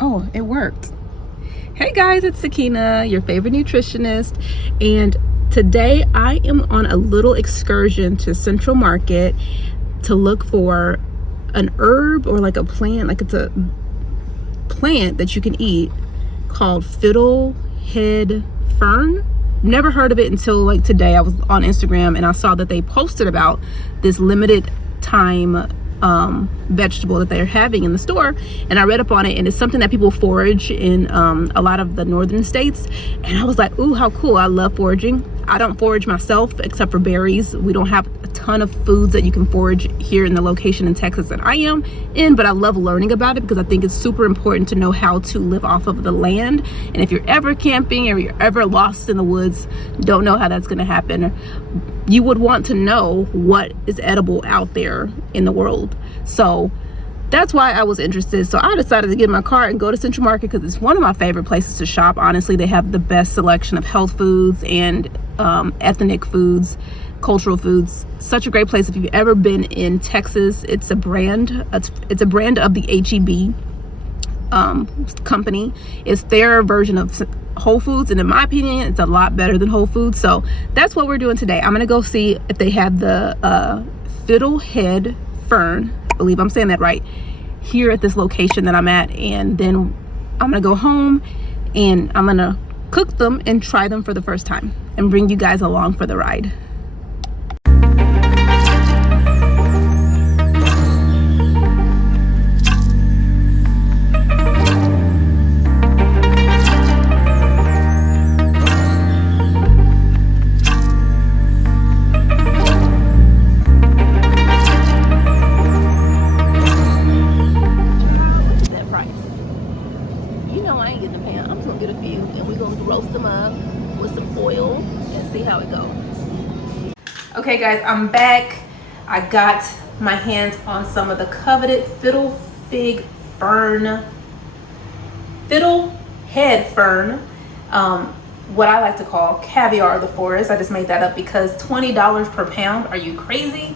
Oh, it worked. Hey guys, it's Sakina, your favorite nutritionist, and today I am on a little excursion to Central Market to look for an herb or like a plant, like it's a plant that you can eat called Fiddle head fern. Never heard of it until like today. I was on Instagram and I saw that they posted about this limited time vegetable that they're having in the store, and I read up on it, and it's something that people forage in a lot of the northern states, and I was like, ooh, how cool. I love foraging. I don't forage myself except for berries. We don't have a ton of foods that you can forage here in the location in Texas that I am in, but I love learning about it because I think it's super important to know how to live off of the land. And if you're ever camping or you're ever lost in the woods, don't know how that's going to happen, you would want to know what is edible out there in the world. So that's why I was interested. So I decided to get in my car and go to Central Market because it's one of my favorite places to shop. Honestly, they have the best selection of health foods and ethnic foods, cultural foods. Such a great place. If you've ever been in Texas, it's a brand. It's a brand of the HEB company. It's their version of Whole Foods, and in my opinion, it's a lot better than Whole Foods. So that's what we're doing today. I'm gonna go see if they have the fiddle head fern, I believe I'm saying that right, here at this location that I'm at, and then I'm gonna go home and I'm gonna cook them and try them for the first time and bring you guys along for the ride. Okay guys, I'm back. I got my hands on some of the coveted fiddle head fern, what I like to call caviar of the forest. I just made that up because $20 per pound. Are you crazy?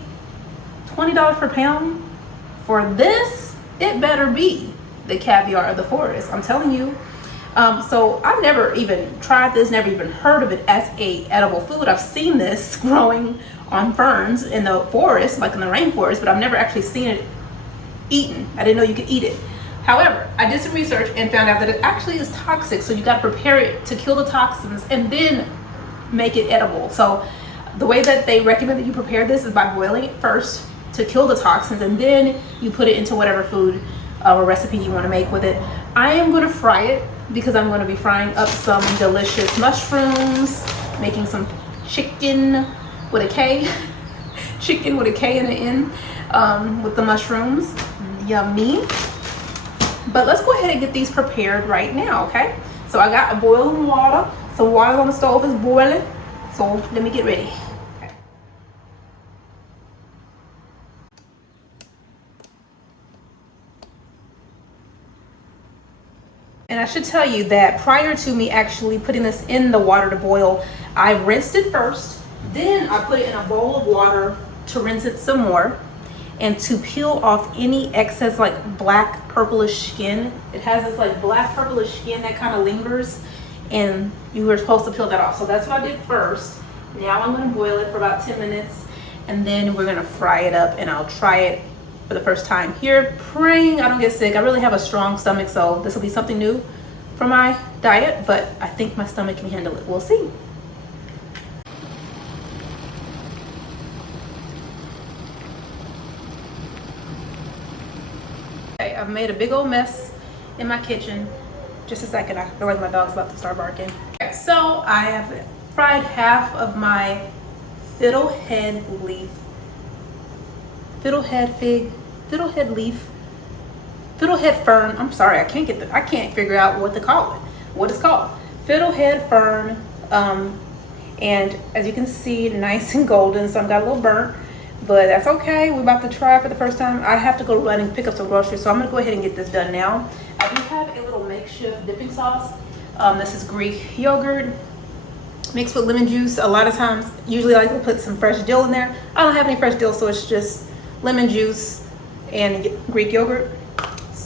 $20 per pound for this? It better be the caviar of the forest, I'm telling you. So I've never even tried this, never even heard of it as a edible food. I've seen this growing on ferns in the forest, like in the rainforest, but I've never actually seen it eaten. I didn't know you could eat it. However, I did some research and found out that it actually is toxic. So you got to prepare it to kill the toxins and then make it edible. So the way that they recommend that you prepare this is by boiling it first to kill the toxins, and then you put it into whatever food or recipe you want to make with it. I am going to fry it because I'm going to be frying up some delicious mushrooms, making some chicken with a K, chicken with a K and an N, with the mushrooms. Yummy. But let's go ahead and get these prepared right now, okay? So I got a boiling water. So water on the stove is boiling. So let me get ready. And I should tell you that prior to me actually putting this in the water to boil, I rinsed it first, then I put it in a bowl of water to rinse it some more and to peel off any excess like black purplish skin. It has this like black purplish skin that kind of lingers, and you were supposed to peel that off. So that's what I did first. Now I'm going to boil it for about 10 minutes, and then we're going to fry it up, and I'll try it for the first time here, praying I don't get sick. I really have a strong stomach, so this will be something new for my diet, but I think my stomach can handle it. We'll see. Okay, I've made a big old mess in my kitchen. Just a second, I feel like my dog's about to start barking. Okay, so I have fried half of my fiddle head leaf, fiddle head fern. I'm sorry, I can't figure out what to call it. What it's called. Fiddle head fern. And as you can see, nice and golden. So I've got a little burnt, but that's okay. We're about to try it for the first time. I have to go run and pick up some groceries, so I'm gonna go ahead and get this done now. I do have a little makeshift dipping sauce. This is Greek yogurt mixed with lemon juice. A lot of times, usually I like to put some fresh dill in there. I don't have any fresh dill, so it's just lemon juice and Greek yogurt.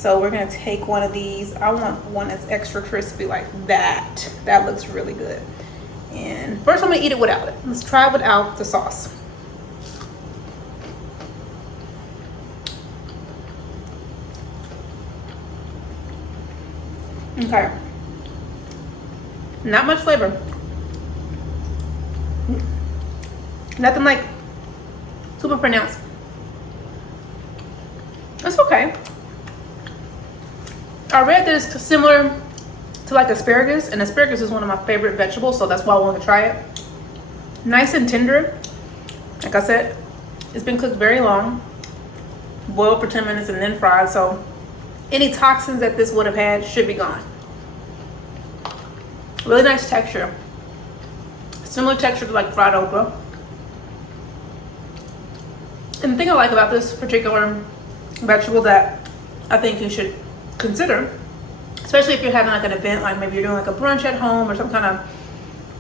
So we're gonna take one of these. I want one that's extra crispy like that. That looks really good. And first I'm gonna eat it without it. Let's try it without the sauce. Okay. Not much flavor. Nothing like super pronounced. It's okay. I read that it's similar to like asparagus, and asparagus is one of my favorite vegetables, so that's why I wanted to try it. Nice and tender. Like I said, it's been cooked very long, boiled for 10 minutes and then fried, so any toxins that this would have had should be gone. Really nice texture. Similar texture to like fried okra. And the thing I like about this particular vegetable that I think you should consider, especially if you're having like an event, like maybe you're doing like a brunch at home or some kind of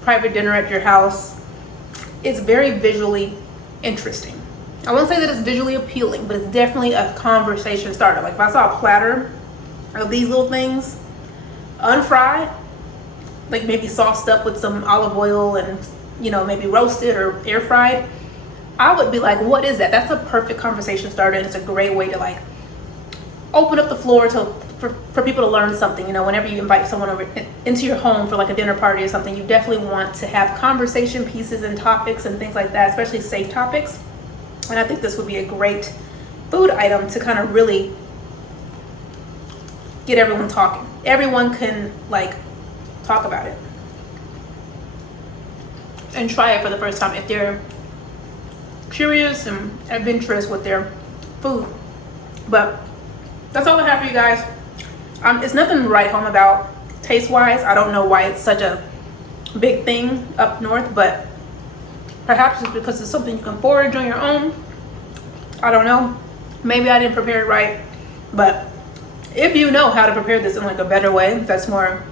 private dinner at your house, it's very visually interesting. I wouldn't say that it's visually appealing, but it's definitely a conversation starter. Like if I saw a platter of these little things unfried, like maybe sauced up with some olive oil and, you know, maybe roasted or air fried, I would be like, what is that? That's a perfect conversation starter, and it's a great way to like open up the floor for people to learn something. You know, whenever you invite someone over into your home for like a dinner party or something, you definitely want to have conversation pieces and topics and things like that, especially safe topics. And I think this would be a great food item to kind of really get everyone talking. Everyone can like talk about it and try it for the first time if they're curious and adventurous with their food. But that's all I have for you guys. It's nothing to write home about taste wise. I don't know why it's such a big thing up north, but perhaps it's because it's something you can forage on your own. I don't know. Maybe I didn't prepare it right, but if you know how to prepare this in like a better way that's more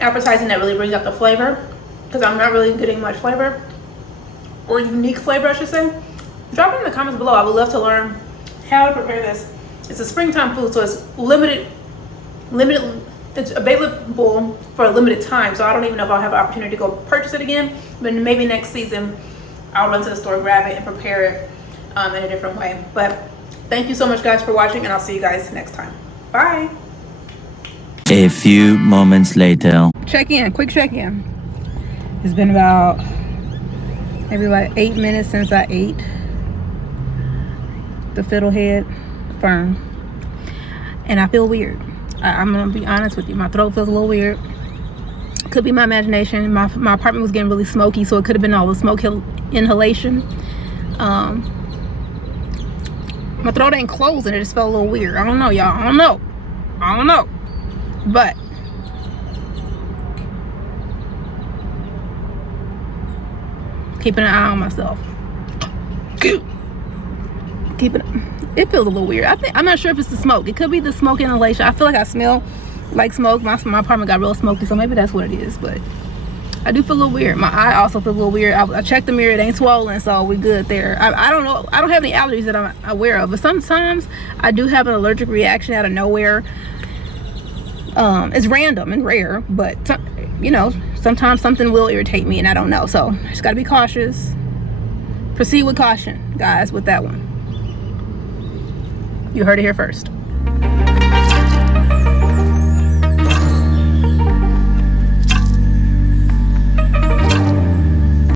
appetizing, that really brings out the flavor, because I'm not really getting much flavor, or unique flavor I should say, drop it in the comments below. I would love to learn how to prepare this. It's a springtime food, so it's limited, it's available for a limited time, so I don't even know if I'll have an opportunity to go purchase it again, but maybe next season I'll run to the store, grab it, and prepare it in a different way. But thank you so much guys for watching, and I'll see you guys next time. Bye. A few moments later. Quick check-in. It's been about maybe like 8 minutes since I ate the fiddlehead fern, and I feel weird. I'm gonna be honest with you, my throat feels a little weird. Could be my imagination. My apartment was getting really smoky, so it could have been all the smoke inhalation. My throat ain't closed and it just felt a little weird. I don't know, y'all. I don't know, but keeping an eye on myself. It feels a little weird. I'm not sure if it's the smoke. It could be the smoke inhalation. I feel like I smell like smoke. My apartment got real smoky, so maybe that's what it is. But I do feel a little weird. My eye also feels a little weird. I checked the mirror. It ain't swollen, so we good there. I don't know. I don't have any allergies that I'm aware of, but sometimes I do have an allergic reaction out of nowhere. It's random and rare, but you know, sometimes something will irritate me and I don't know. So I just gotta be cautious. Proceed with caution, guys, with that one. You heard it here first.